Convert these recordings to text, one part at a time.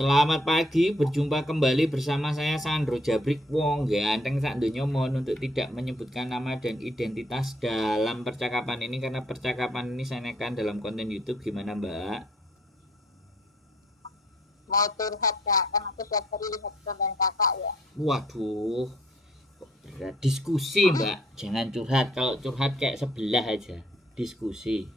Selamat pagi, berjumpa kembali bersama saya Sandro Jabrik Wong ganteng sak donya mohon untuk tidak menyebutkan nama dan identitas dalam percakapan ini karena percakapan ini saya naikkan dalam konten YouTube. Gimana Mbak? Mau curhat kak, kan aku tiap hari lihat konten kakak ya. Waduh, kok berat. Diskusi Mbak, jangan curhat. Kalau curhat kayak sebelah aja. Diskusi.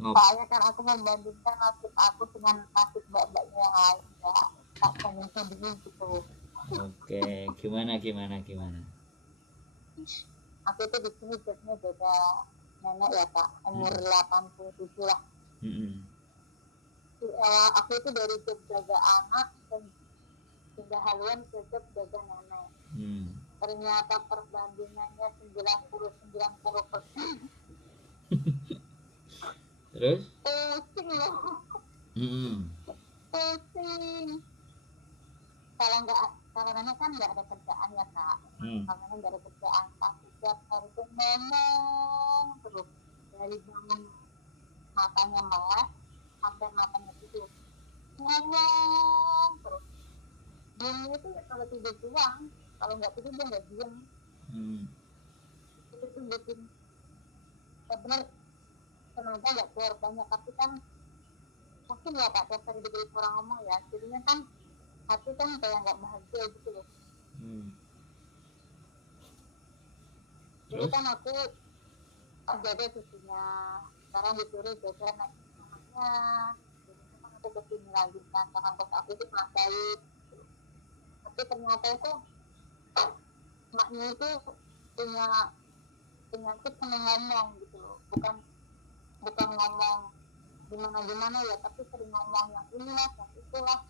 Ngop. Soalnya kan aku membandingkan nasib aku dengan nasib mbak-mbaknya yang lain ya. Tak banding-bandingin gitu. Oke, gimana? Aku tuh di sini biasanya jaga nenek ya kak, umur 87 lah. Mm-mm. Aku itu dari job jaga anak dan pindah haluan ke job jaga nenek. Hmm. Ternyata perbandingannya 90-90%. Terus? Pusing loh, Mm-mm. pusing. Kalau nenek kan nggak ada kerjaan ya kak. Hmm. Kalau nenek nggak ada kerjaan, tapi setiap hari itu ngomong terus dari bangun matanya melek sampai matanya tidur ngomong terus. Diem itu ya kalau tidur doang, kalau nggak tidur dia nggak diem. Hmm. Itu tuh bikin benar tenaga nggak keluar banyak, tapi kan mungkin ya kak tiap hari diberi orang ngomong ya, jadinya kan hati kan kayak nggak bahagia gitu loh. Hmm. Jadi Terus? kan aku jaga susunya, sekarang disuruh jaga anaknya. Jadi kan aku kesini lagi kan karena bos aku itu mak baik, tapi ternyata itu maknya itu punya penyakit seneng ngomong gitu loh, bukan bukan ngomong gimana ya, tapi sering ngomong yang inilah yang itulah,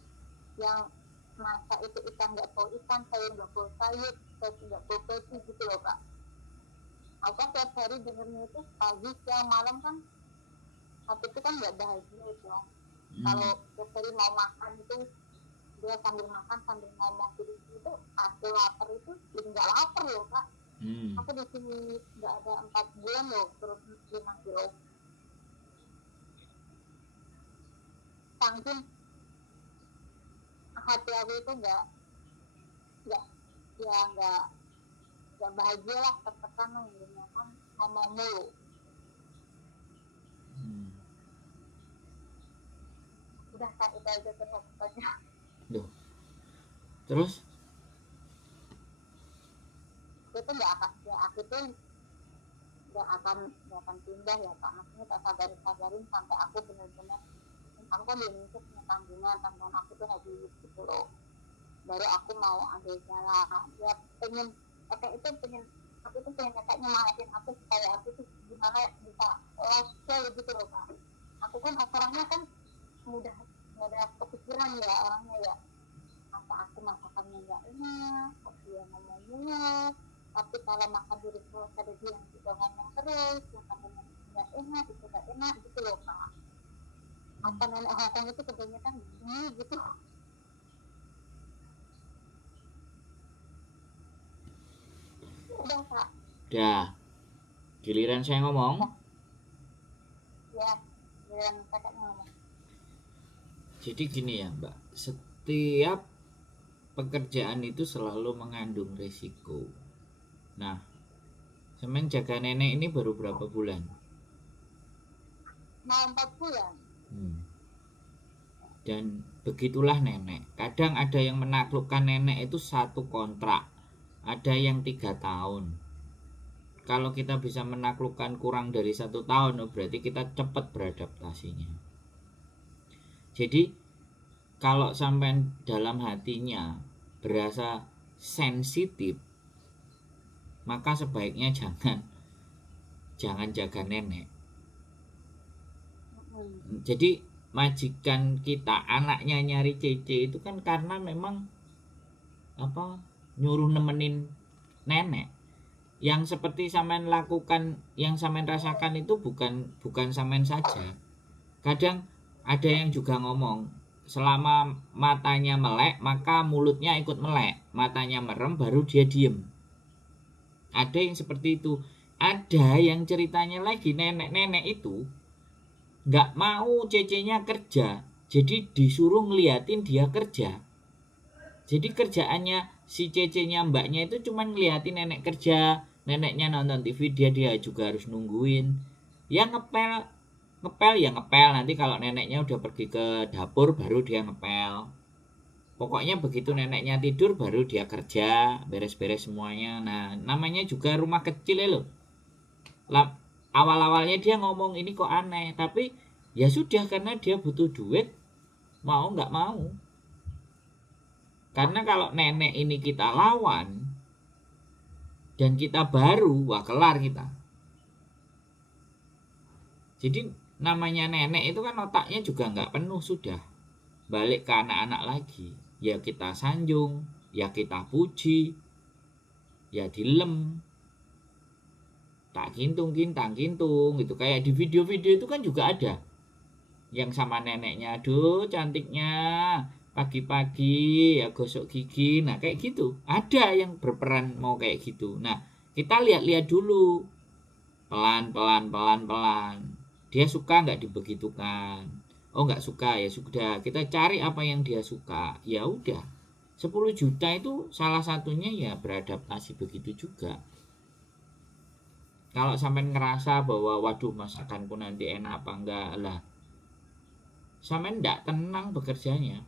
yang masa itu ikan nggak tahu ikan, sayur nggak tahu sayur, kopi nggak tahu kopi gitu loh kak. Aku kan tiap hari dengernya itu pagi siang malam kan, hati itu kan nggak bahagia itu. Kalau tiap hari mau makan itu dia sambil makan sambil ngomong gitu, itu aku lapar itu jadi nggak lapar loh kak. Aku di sini nggak ada 4 bulan loh terus 5 kilo. Saking hati aku itu nggak ya nggak bahagia lah, tertekan lah intinya kan ngomong mulu. Udah kak itu aja cerita-ceritanya. Duh. Terus? Itu nggak akan ya, aku tuh nggak akan pindah ya kak, maksudnya tak sabarin sampai aku benar-benar, aku kan belum bisa punya tanggungan aku tuh habis gitu loh, baru aku mau ambil jalan ya. Aku tuh pengen kakak nyemangatin aku supaya aku tuh gimana bisa lifestyle gitu loh kak. Aku kan orangnya kan mudah mudah kepikiran ya orangnya ya, apa aku masakannya nggak enak, apa dia ngomong mulu, tapi kalau makan di restoran ada dia yang juga ngomong terus, yang katanya nggak enak itu nggak enak gitu loh kak. Apa nenek Hongkong itu kebanyakan gini gitu. Udah kak. Dah. Giliran saya ngomong. Ya, yang kakaknya ngomong. Jadi gini ya Mbak, setiap pekerjaan itu selalu mengandung resiko. Nah, semen jaga nenek ini baru berapa bulan? Mau 4 bulan. Dan begitulah nenek. Kadang ada yang menaklukkan nenek itu 1 kontrak, ada yang 3 tahun. Kalau kita bisa menaklukkan kurang dari 1 tahun, berarti kita cepat beradaptasinya. Jadi kalau sampai dalam hatinya berasa sensitif, maka sebaiknya jangan jaga nenek. Jadi majikan kita anaknya nyari cece itu kan karena memang nyuruh nemenin nenek. Yang seperti sampean lakukan, yang sampean rasakan itu bukan sampean saja. Kadang ada yang juga ngomong, selama matanya melek maka mulutnya ikut melek, matanya merem baru dia diem. Ada yang seperti itu. Ada yang ceritanya lagi nenek-nenek itu nggak mau cecenya kerja, Jadi disuruh ngeliatin dia kerja. Jadi kerjaannya si Cece-nya mbaknya itu cuma ngeliatin nenek kerja. Neneknya nonton TV, dia juga harus nungguin. Ya ngepel ya ngepel. Nanti kalau neneknya udah pergi ke dapur baru dia ngepel. Pokoknya begitu neneknya tidur baru dia kerja, beres-beres semuanya. Nah, namanya juga rumah kecil ya loh. Awal-awalnya dia ngomong ini kok aneh, tapi ya sudah karena dia butuh duit, mau nggak mau. Karena kalau nenek ini kita lawan dan kita baru, wah kelar kita. Jadi namanya nenek itu kan otaknya juga nggak penuh sudah. Balik ke anak-anak lagi. Ya kita sanjung, ya kita puji, ya dilem, tak kintung gitu. Kayak di video-video itu kan juga ada yang sama neneknya, aduh cantiknya, pagi-pagi ya gosok gigi. Nah kayak gitu, ada yang berperan mau kayak gitu. Nah kita lihat-lihat dulu, pelan-pelan, dia suka nggak dibegitukan. Oh nggak suka, ya sudah kita cari apa yang dia suka. Ya udah, 10 juta itu salah satunya ya beradaptasi begitu juga. Kalau sampai ngerasa bahwa waduh masakanku nanti enak apa enggak lah, sampai enggak tenang bekerjanya,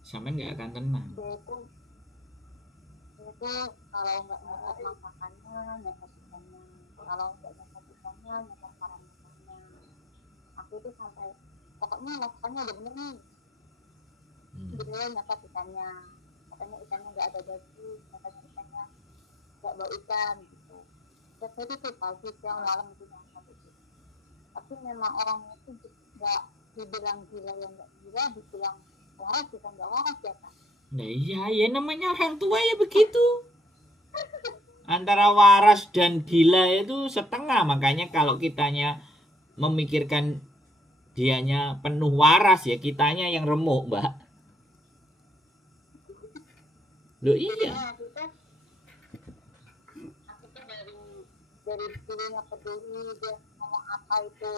sampai enggak akan tenang. Itu kalau nggak nyatet masakannya, nyatet ikannya. Kalau nggak nyatet ikannya, nyatet cara makannya. Aku itu sampai pokoknya masakannya udah bener nih. Jadi nyatet ikannya. Katanya ikannya nggak ada daging, katanya ikannya nggak bau ikan gitu. Jadi tuh pagi, siang, malam itu nyatet itu. Tapi memang orangnya itu nggak dibilang gila yang nggak gila, dibilang waras juga nggak waras ya kan. Nah iya ya namanya orang tua ya begitu. Antara waras dan gila itu setengah. Makanya kalau kitanya memikirkan dianya penuh waras ya kitanya yang remuk mbak. Loh iya. Aku tuh dari dulunya peduli dia ngomong apa itu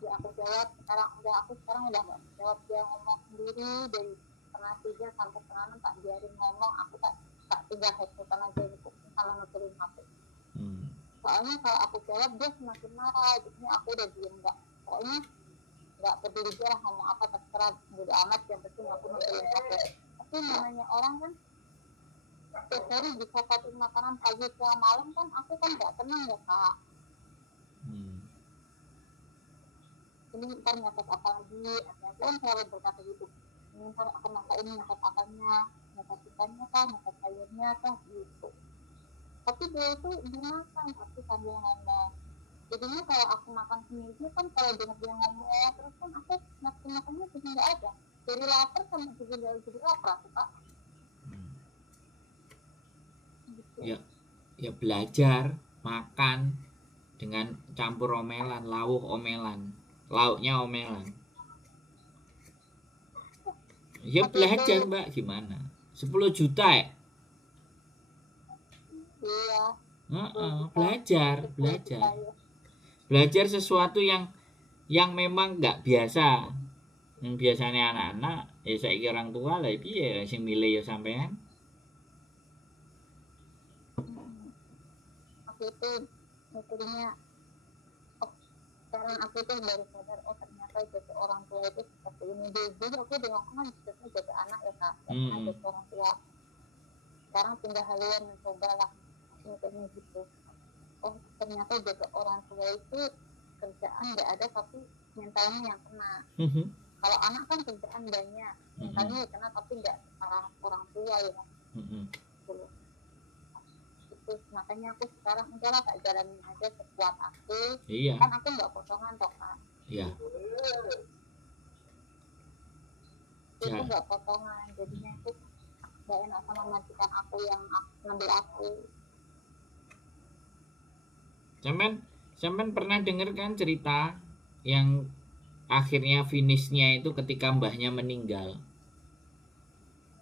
dia aku jawab. Sekarang udah nggak jawab, dia ngomong sendiri dari setengah 3 sampai setengah 6 tak biarin ngomong, aku tak tinggal headsetan aja gitu sama nuturin HP. Soalnya kalau aku jawab dia semakin marah, jadi aku udah diem pokoknya nggak peduli dia lah ngomong apa terserah, bodo amat, yang penting aku nuturin HP. Tapi namanya orang kan setiap hari disapatin makanan pagi siang malam kan aku kan nggak tenang ya kak. Ini ntar nyatet apa lagi, aku kan selalu berkata gitu, ini ntar aku masak ini nyatet apanya, nyatet ikannya kah, nyatet sayurnya kah gitu. Tapi dia itu dimakan tapi sambil ngomong. Jadinya kalau aku makan sendiri kan kalau dengar dia ngomong terus kan aku nafsu makannya jadi nggak ada. Jadi lapar sama jadi lapar aku kak. Gitu. Ya belajar makan dengan campur omelan, lauknya omelan. Ya belajar mbak gimana? 10 juta ya? Iya. Belajar sesuatu yang memang nggak biasa. Yang biasanya anak-anak, ya saiki orang tua lah piye sing milih ya sampean. Aku itu mikirnya sekarang aku tuh baru sadar ternyata jadi orang tua itu seperti ini. Dulu aku dengan kan jadi anak ya kak, jadi orang tua. Sekarang pindah haluan mencoba lah mikirnya gitu. Oh ternyata jadi orang tua itu kerjaan nggak ada tapi mentalnya yang kena. Kalau anak kan kerjaan banyak, mentalnya kena tapi nggak arah orang tua ya. Makanya aku sekarang udahlah tak jalanin aja sekuat aku. Iya. Kan aku nggak potongan toh kan. Iya. Itu nggak potongan, jadinya itu nggak enak sama majikan aku yang ngambil aku. Sampean pernah dengar kan cerita yang akhirnya finishnya itu ketika mbahnya meninggal.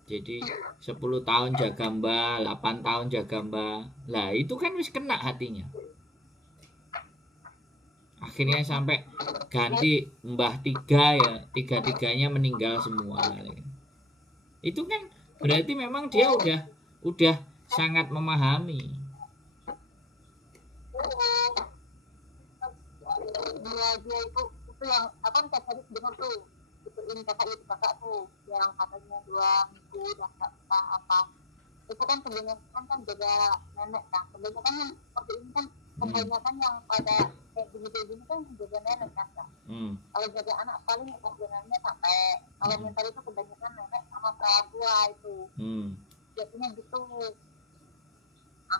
Jadi 10 tahun jaga mbah, 8 tahun jaga mbah. Lah itu kan wis kena hatinya. akhirnya sampai ganti mbah 3 ya, 3-3-nya meninggal semua. Itu kan berarti memang dia udah sangat memahami. Dia itu yang apa tiap hari dengar tuh ituin kakak tuh yang katanya 2 minggu udah nggak apa itu kan kebanyakan kan beda nenek kan kebanyakan yang seperti ini kan kebanyakan yang pada kayak gini kan jaga nenek kan Kak. Kalau jaga anak paling hubungannya sampai kalau mental itu kebanyakan nenek sama orang tua itu jadinya gitu.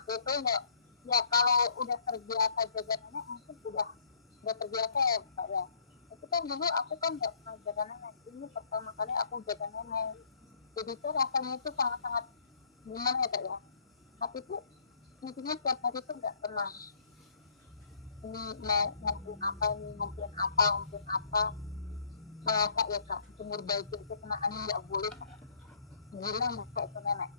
Aku tuh ya kalau udah terbiasa jaga nenek mungkin udah terbiasa ya Pak ya. Tapi kan dulu aku kan nggak pernah jaga nenek, ini pertama kali aku jaga nenek. Jadi itu rasanya itu sangat-sangat gimana ya Pak ya. Tapi itu intinya setiap hari itu nggak tenang. Ini mau ngomongin apa. Masa ya Kak, sumur baju itu kena angin nggak boleh. Gila masa itu nenek.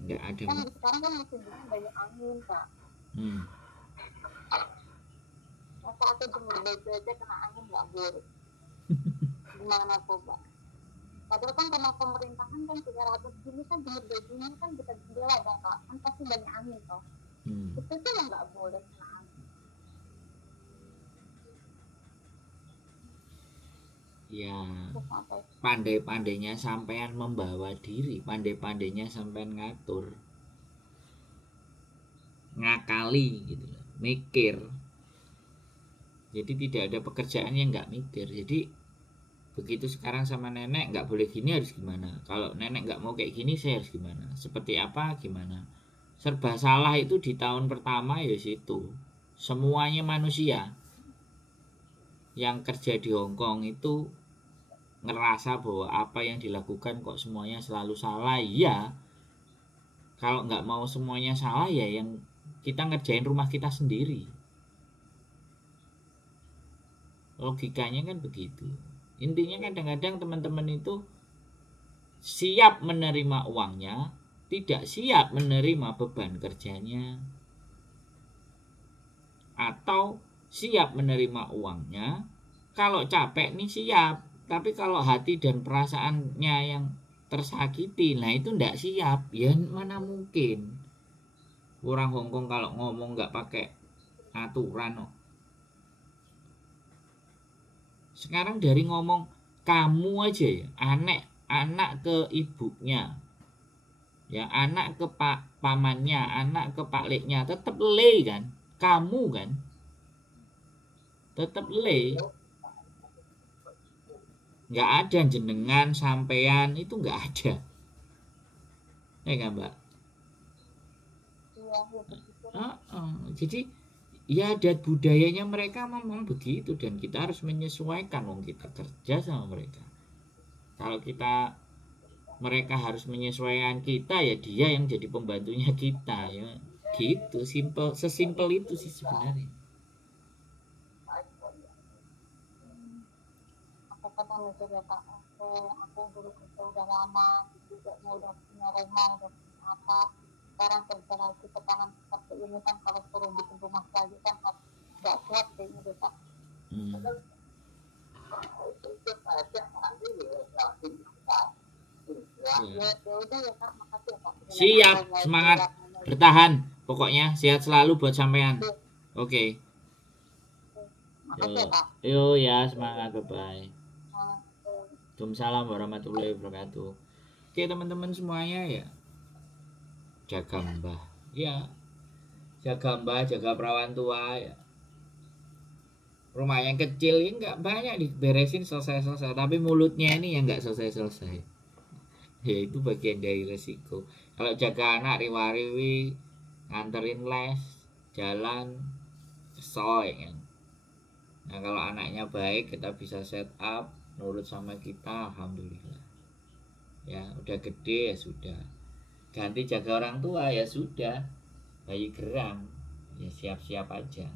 Nggak ada. Kan sekarang kan musim banyak angin Kak. Masa aku jemur baju aja kena angin nggak boleh. Gimana coba? Padahal kan karena pemerintahan kan 300 gini kan jemur bajunya kan bisa jendela dong Kak. Kan pasti banyak angin toh. Itu tuh yang nggak boleh kena angin. Ya pandai-pandainya sampean membawa diri, pandai-pandainya sampean ngatur, ngakali gitu, mikir. Jadi tidak ada pekerjaan yang nggak mikir. Jadi begitu sekarang sama nenek nggak boleh gini harus gimana, kalau nenek nggak mau kayak gini saya harus gimana, seperti apa gimana. Serba salah itu di tahun pertama ya situ. Semuanya manusia yang kerja di Hongkong itu ngerasa bahwa apa yang dilakukan kok semuanya selalu salah. Iya, kalau nggak mau semuanya salah ya yang kita ngerjain rumah kita sendiri. Logikanya kan begitu. Intinya kadang-kadang teman-teman itu siap menerima uangnya, tidak siap menerima beban kerjanya, atau siap menerima uangnya, kalau capek nih siap, tapi kalau hati dan perasaannya yang tersakiti, nah itu ndak siap. Ya mana mungkin. Orang Hongkong kalau ngomong nggak pakai aturan. Sekarang dari ngomong kamu aja ya, anak ke ibunya, ya anak ke pamannya, anak ke pakliknya, tetap le kan, kamu kan, tetap le. Nggak ada jenengan sampean, itu nggak ada. Ya nggak Mbak? Jadi ya adat budayanya mereka memang begitu, dan kita harus menyesuaikan. Wong kita kerja sama mereka. Kalau mereka harus menyesuaikan kita, ya dia yang jadi pembantunya kita ya. Gitu, sesimpel itu sih sebenarnya. Aku mikir ya Pak, aku dulu kerja udah lama, juga udah punya rumah, udah punya apa. Sekarang kerja lagi ke tangan seperti ini kan, kalau suruh bikin rumah lagi kan nggak kuat kayaknya deh Pak. Siap, semangat, bertahan, pokoknya sehat selalu buat sampean. Oke. Yo ya, semangat, bye bye. Waalaikumsalam warahmatullahi wabarakatuh. Oke teman-teman semuanya ya, jaga mbah ya, jaga mbah, jaga perawan tua ya. Rumah yang kecil ini nggak banyak diberesin selesai, tapi mulutnya ini yang nggak selesai. Ya itu bagian dari resiko. Kalau jaga anak riwa-riwi, nganterin les, jalan, kesoy kan. Nah kalau anaknya baik, kita bisa set up, nurut sama kita, alhamdulillah. Ya udah gede ya sudah, ganti jaga orang tua ya sudah, bayi geram ya siap-siap aja.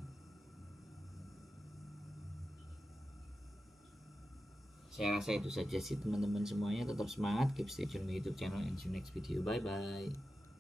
Saya rasa itu saja sih teman-teman semuanya. Tetap semangat, keep stay tune di YouTube channel, and see you next video. Bye bye.